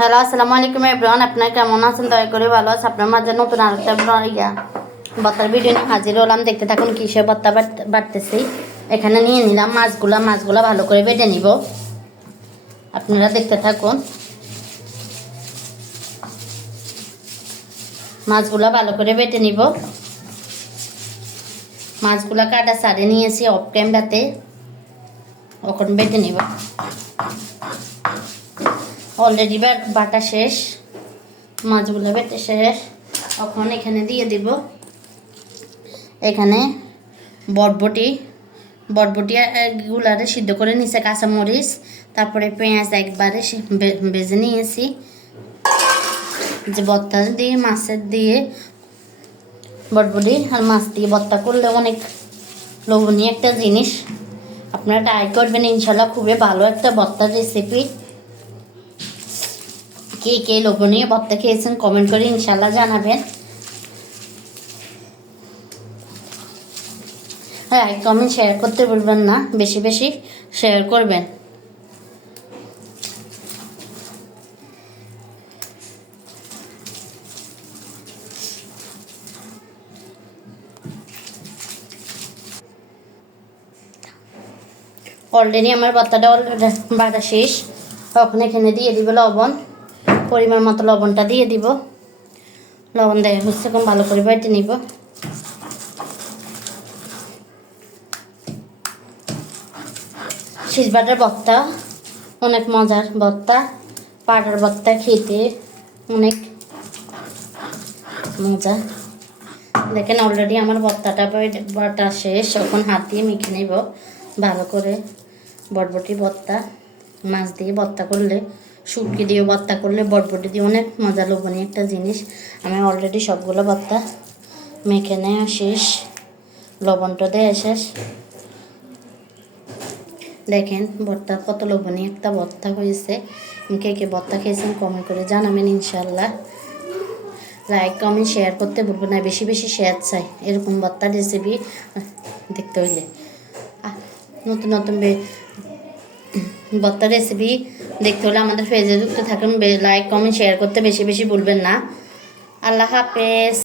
Hello, আসসালামু আলাইকুম everyone. আপনারা কেমন আছেন? দয়া করে ভালো আছে। আপনার মাঝে নতুন আরেকটা ভর্তার ভিডিও নিয়ে হাজির হলাম। দেখতে থাকুন কিসে ভর্তা বাটতেছি। এখানে নিয়ে নিলাম মাছগুলা ভালো করে বেটে নিব। আপনারা দেখতে থাকুন। মাছগুলা ভালো করে বেটে নিব। মাছগুলা কাটা সারে নিয়েছি অফ ক্যামেরাতে, এখন বেটে নিব। অলরেডি বাটা শেষ, মাছগুলো বেটে শেষ। এখন এখানে দিয়ে দিব এখানে বটবটি গুলারে সিদ্ধ করে নিচে, কাঁচামরিচ, তারপরে পেঁয়াজ একবারে ভেজে নিয়েছি। যে ভর্তা দিয়ে মাছের দিয়ে বটবটি আর মাছ দিয়ে ভর্তা করলে অনেক লোভনীয় একটা জিনিস। আপনারা ট্রাই করবেন, ইনশাল্লাহ খুবই ভালো একটা ভর্তার রেসিপি। কে কে লোভনীয় ভর্তা খেয়েছেন কমেন্ট করে ইনশাল্লাহ জানাবেন। লাইক কমেন্ট শেয়ার করতে ভুলবেন না, বেশি বেশি শেয়ার করবেন। অলরেডি আমার ভর্তাটা বাটা শেষ। তখন এখানে দিয়ে দিব লবণ, পরিমাণ মতো লবণটা দিয়ে দিব। লবণ দেওয়া হচ্ছে, কম ভালো করে বেটে নিব। শীষবাটার ভর্তা অনেক মজার ভর্তা। পাটার ভর্তা খেতে অনেক মজা। দেখেন অলরেডি আমার ভর্তাটা বাটা শেষ। এখন হাত দিয়ে মেখে নেব ভালো করে। বটবটি ভর্তা মাছ দিয়ে ভর্তা করলে, শুটকি দিয়ে ভর্তা করলে, বটবটি দিয়ে অনেক মজা লোভনীয় একটা জিনিস। আমি অলরেডি সবগুলো ভর্তা মেখে নেওয়া শেষ, লবণটা দেওয়া শেষ। দেখেন ভর্তা কত লোভনীয় একটা ভর্তা হয়েছে। কে কে ভর্তা খেয়েছেন কমেন্ট করে জানাবেন ইনশাল্লাহ। লাইক কমেন্ট শেয়ার করতে ভুলবেন না, বেশি বেশি শেয়ার চাই এরকম ভর্তার রেসিপি দেখতে হইলে। নতুন নতুন ভর্তার রেসিপি দেখতে হলে আমাদের পেজে যুক্ত থাকুন। লাইক কমেন্ট শেয়ার করতে বেশি বেশি ভুলবেন না। আল্লাহ হাফেজ।